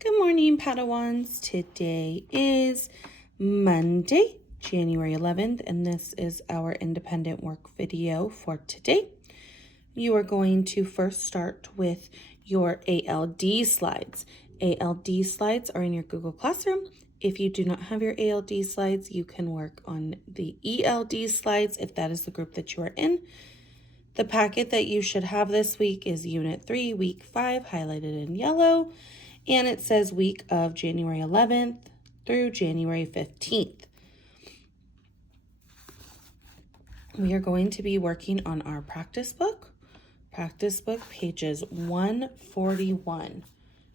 Good morning, Padawans. Today is Monday, January 11th, and this is our independent work video for today. You are going to first start with your ALD slides. ALD slides are in your Google Classroom. If you do not have your ALD slides, you can work on the ELD slides if that is the group that you are in. The packet that you should have this week is Unit 3, Week 5, highlighted in yellow, and it says week of January 11th through January 15th. We are going to be working on our practice book pages 141.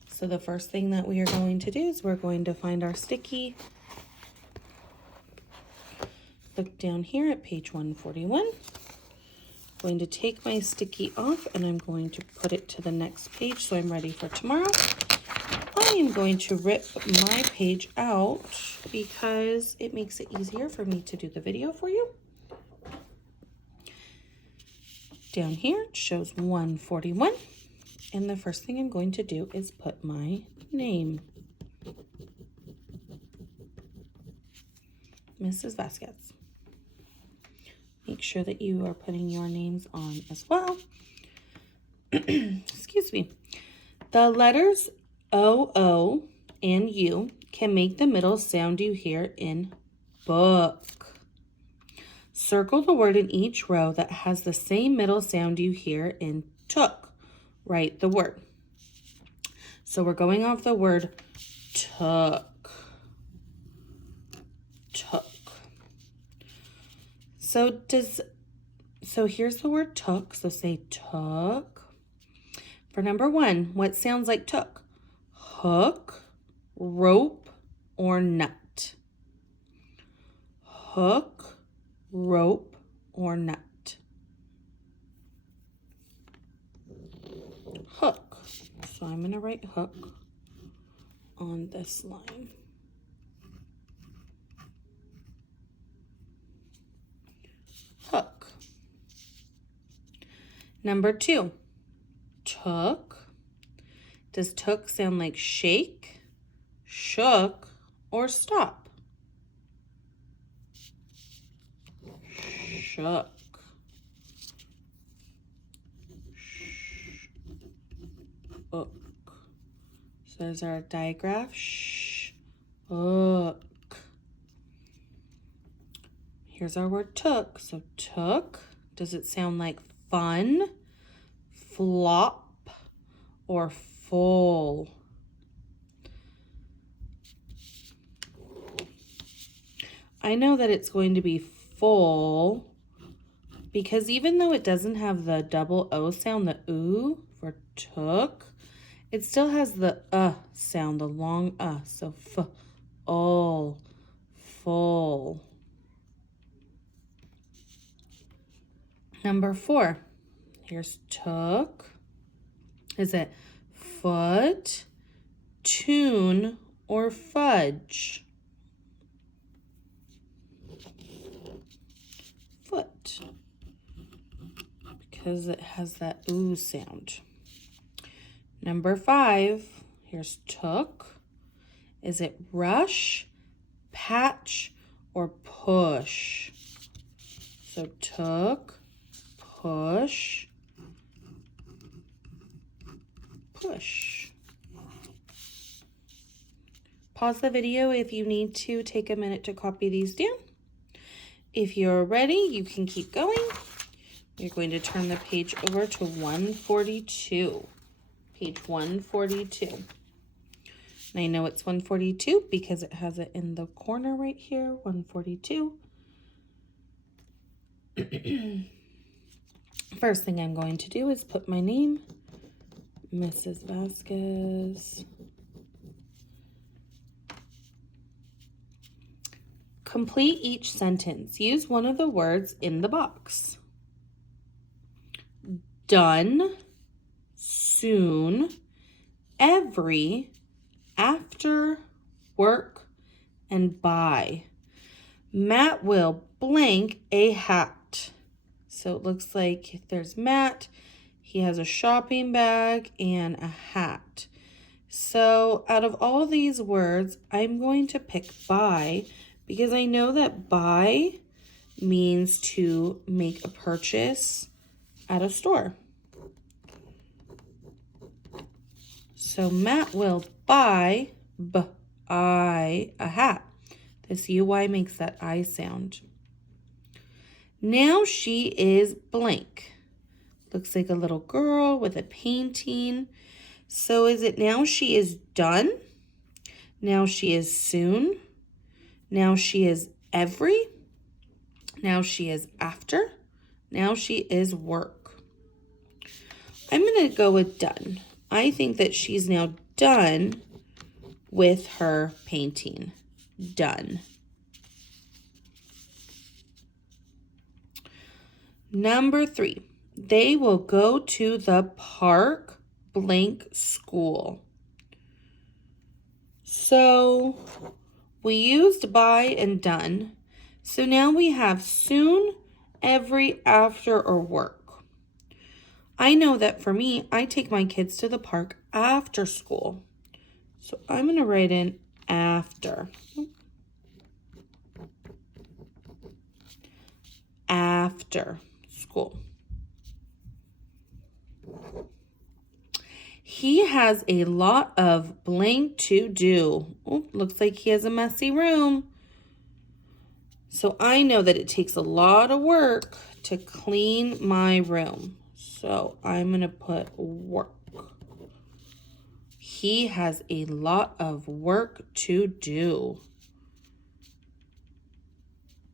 So the first thing that we are going to do is we're going to find our sticky. Look down here at page 141. I'm going to take my sticky off and I'm going to put it to the next page so I'm ready for tomorrow. I am going to rip my page out because it makes it easier for me to do the video for you. Down here it shows 141, and the first thing I'm going to do is put my name. Mrs. Vasquez. Make sure that you are putting your names on as well. Excuse me. The letters O and U can make the middle sound you hear in book. Circle the word in each row that has the same middle sound you hear in took. Write the word. So we're going off the word took. Took. So here's the word took. So say took. For number 1, what sounds like took? Hook, rope, or nut. Hook, rope, or nut. Hook. So I'm going to write hook on this line. Hook. Number 2, took. Does took sound like shake, shook, or stop? Shook. Shook. So there's our digraph. Shook. Here's our word took. So took, does it sound like fun, flop, or full? I know that it's going to be full because even though it doesn't have the double O sound, the oo for took, it still has the sound, the long so all, full. Number 4, here's took. Is it foot, tune, or fudge? Foot, because it has that ooh sound. Number 5, here's took. Is it rush, patch, or push? So took, push, push. Pause the video if you need to take a minute to copy these down. If you're ready, you can keep going. You're going to turn the page over to 142. Page 142. And I know it's 142 because it has it in the corner right here, 142. First thing I'm going to do is put my name, Mrs. Vasquez. Complete each sentence. Use one of the words in the box. Done, soon, every, after, work, and buy. Matt will blank a hat. So it looks like there's Matt. He has a shopping bag and a hat. So out of all these words, I'm going to pick buy because I know that buy means to make a purchase at a store. So Matt will buy a hat. This UY makes that I sound. Now she is blank. Looks like a little girl with a painting. So is it now she is done? Now she is soon? Now she is every? Now she is after? Now she is work. I'm going to go with done. I think that she's now done with her painting. Done. Number 3, they will go to the park blank school. So we used by and done. So now we have soon, every, after, or work. I know that for me, I take my kids to the park after school. So I'm going to write in after. After school. He has a lot of blank to do. Oh, looks like he has a messy room. So I know that it takes a lot of work to clean my room. So I'm going to put work. He has a lot of work to do.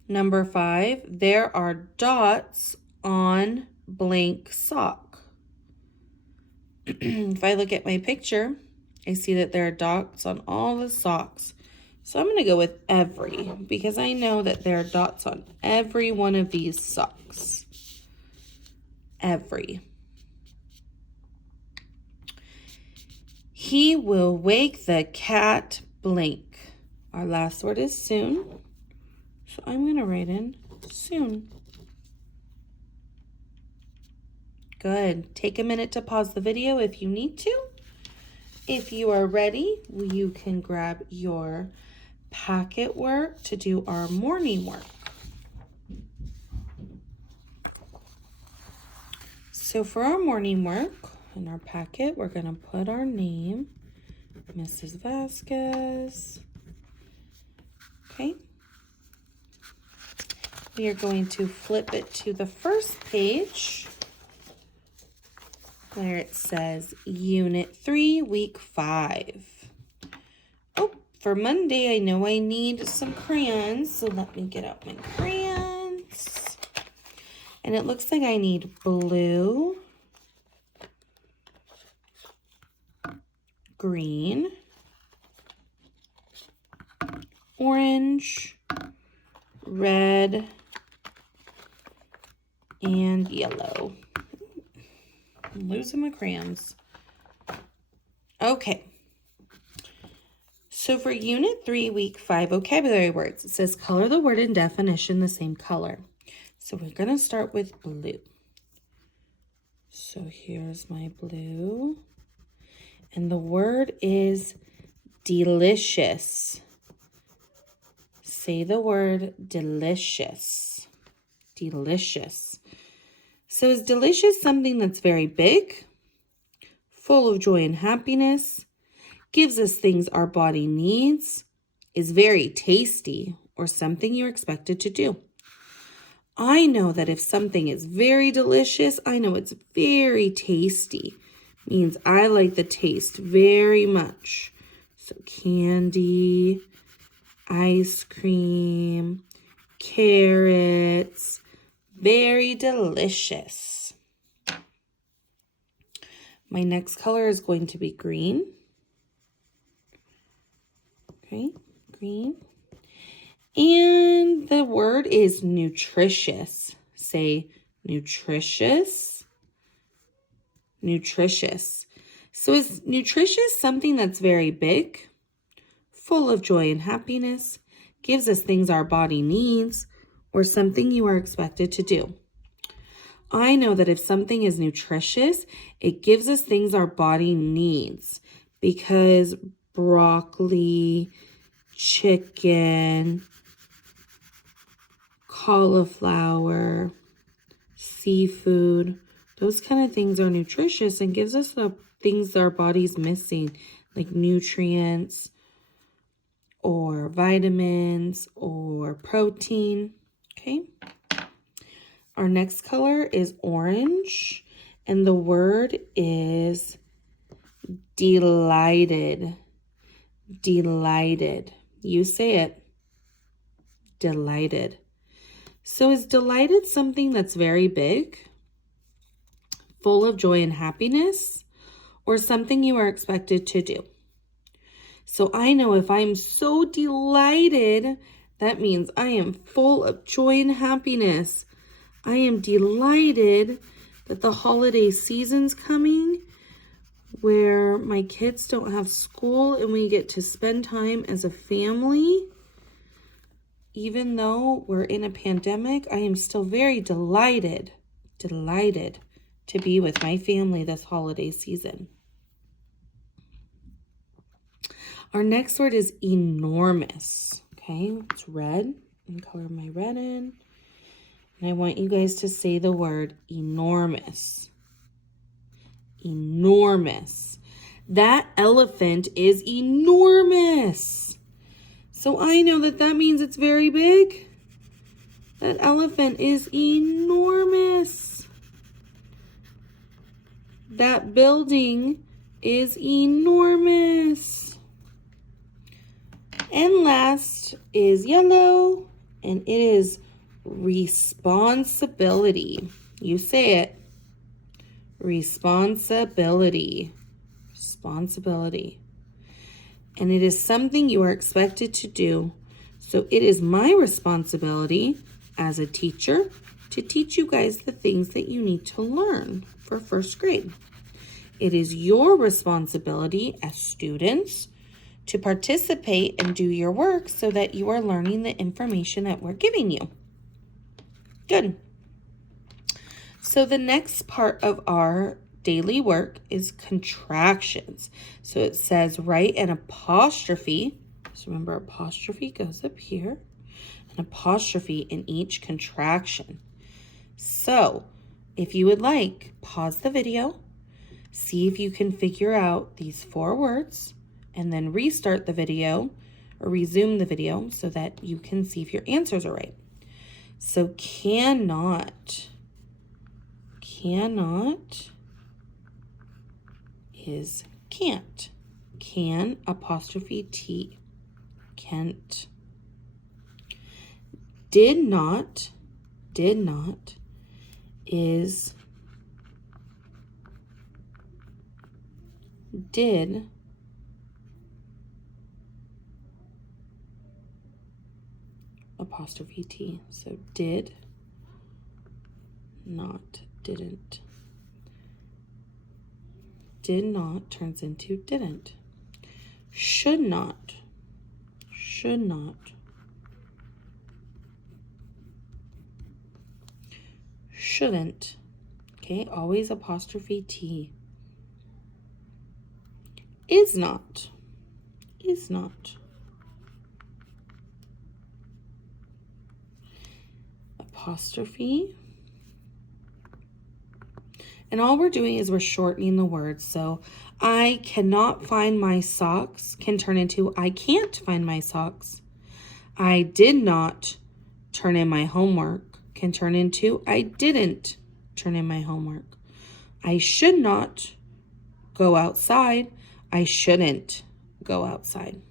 Number 5, there are dots on blank sock. If I look at my picture, I see that there are dots on all the socks. So I'm going to go with every because I know that there are dots on every one of these socks. Every. He will wake the cat blank. Our last word is soon. So I'm going to write in soon. Good. Take a minute to pause the video if you need to. If you are ready, you can grab your packet work to do our morning work. So for our morning work in our packet, we're going to put our name, Mrs. Vasquez. Okay. We are going to flip it to the first page where it says Unit 3, Week 5. Oh, for Monday, I know I need some crayons, so let me get out my crayons. And it looks like I need blue, green, orange, red, and yellow. I'm losing my crayons. Okay. So for Unit 3, Week 5, vocabulary words, it says color the word and definition the same color. So we're going to start with blue. So here's my blue. And the word is delicious. Say the word delicious. Delicious. So is delicious something that's very big, full of joy and happiness, gives us things our body needs, is very tasty, or something you're expected to do? I know that if something is very delicious, I know it's very tasty. Means I like the taste very much. So candy, ice cream, carrots, very delicious. My next color is going to be green. Okay, green. And the word is nutritious. Say nutritious. Nutritious. So is nutritious something that's very big, full of joy and happiness, gives us things our body needs, or something you are expected to do? I know that if something is nutritious, it gives us things our body needs. because broccoli, chicken, cauliflower, seafood, those kind of things are nutritious and gives us the things that our body's missing, like nutrients or vitamins or protein. Okay. Our next color is orange, and the word is delighted. Delighted. You say it. Delighted. So is delighted something that's very big, full of joy and happiness, or something you are expected to do? So I know if I'm so delighted, that means I am full of joy and happiness. I am delighted that the holiday season's coming, where my kids don't have school and we get to spend time as a family. Even though we're in a pandemic, I am still very delighted to be with my family this holiday season. Our next word is enormous. Okay, it's red. I'm color my red in. And I want you guys to say the word enormous. Enormous. That elephant is enormous. So I know that that means it's very big. That elephant is enormous. That building is enormous. And last is yellow, and it is responsibility. You say it. Responsibility. Responsibility. And it is something you are expected to do. So it is my responsibility as a teacher to teach you guys the things that you need to learn for first grade. It is your responsibility as students to participate and do your work so that you are learning the information that we're giving you. Good. So the next part of our daily work is contractions. So it says write an apostrophe. So remember, apostrophe goes up here. An apostrophe in each contraction. So if you would like, pause the video, see if you can figure out these 4 words, and then restart the video or resume the video so that you can see if your answers are right. So cannot is can't. Can apostrophe T. Can't. Did not is did. Apostrophe T. So did not, didn't. Did not turns into didn't. Should not. Shouldn't. Okay, always apostrophe T. Is not. Apostrophe. And all we're doing is we're shortening the words. So I cannot find my socks can turn into I can't find my socks. I did not turn in my homework can turn into I didn't turn in my homework. I should not go outside. I shouldn't go outside.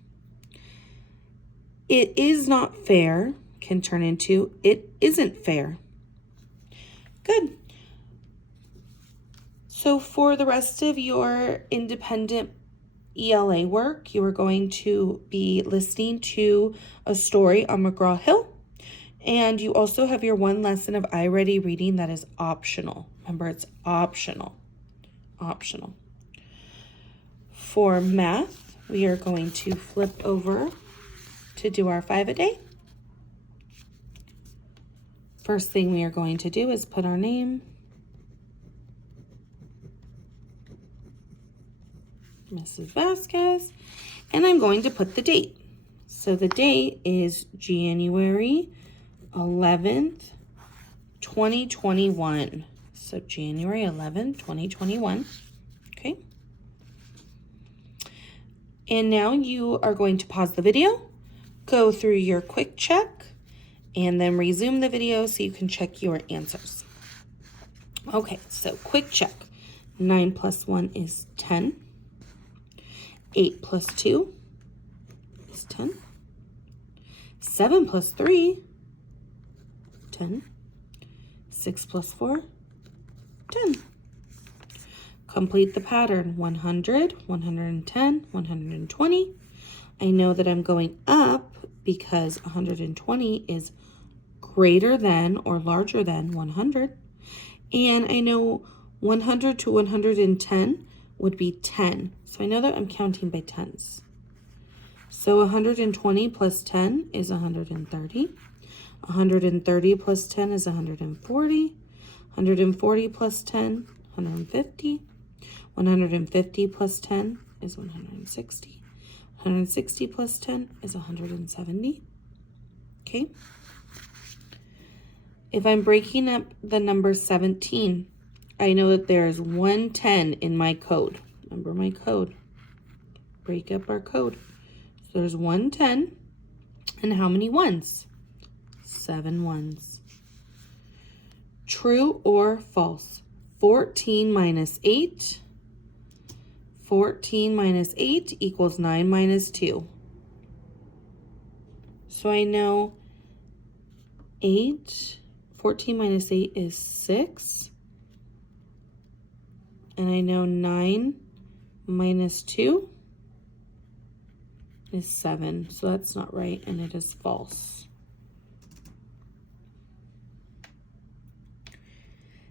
It is not fair can turn into it isn't fair. Good. So for the rest of your independent ELA work, you are going to be listening to a story on McGraw-Hill. And you also have your 1 lesson of iReady reading that is optional. Remember, it's optional. Optional. For math, we are going to flip over to do our 5-a-day. First thing we are going to do is put our name, Mrs. Vasquez, and I'm going to put the date. So the date is January 11th, 2021. So January 11th, 2021. Okay. And now you are going to pause the video, go through your quick check, and then resume the video so you can check your answers. Okay, so quick check. 9 plus 1 is 10. 8 plus 2 is 10. 7 plus 3, 10. 6 plus 4, 10. Complete the pattern. 100, 110, 120. I know that I'm going up because 120 is greater than or larger than 100. And I know 100 to 110 would be 10. So I know that I'm counting by tens. So 120 plus 10 is 130. 130 plus 10 is 140. 140 plus 10, 150. 150 plus 10 is 160. 160 plus 10 is 170. Okay. If I'm breaking up the number 17, I know that there is 110 in my code. Remember my code. Break up our code. So there's 110. And how many ones? 7 ones. True or false? 14 minus 8. 14 minus 8 equals 9 minus 2. So I know 14 minus 8 is 6. And I know 9 minus 2 is 7. So that's not right, and it is false.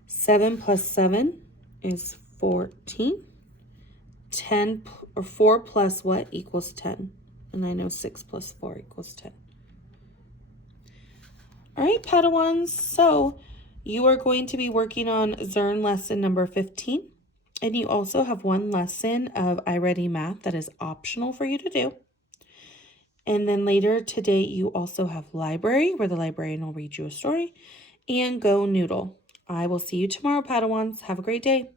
7 plus 7 is 14. 10 or 4 plus what equals 10? And I know 6 plus 4 equals 10. All right, Padawans, so you are going to be working on Zern lesson number 15. And you also have one lesson of iReady Math that is optional for you to do. And then later today, you also have library, where the librarian will read you a story, and Go Noodle. I will see you tomorrow, Padawans. Have a great day.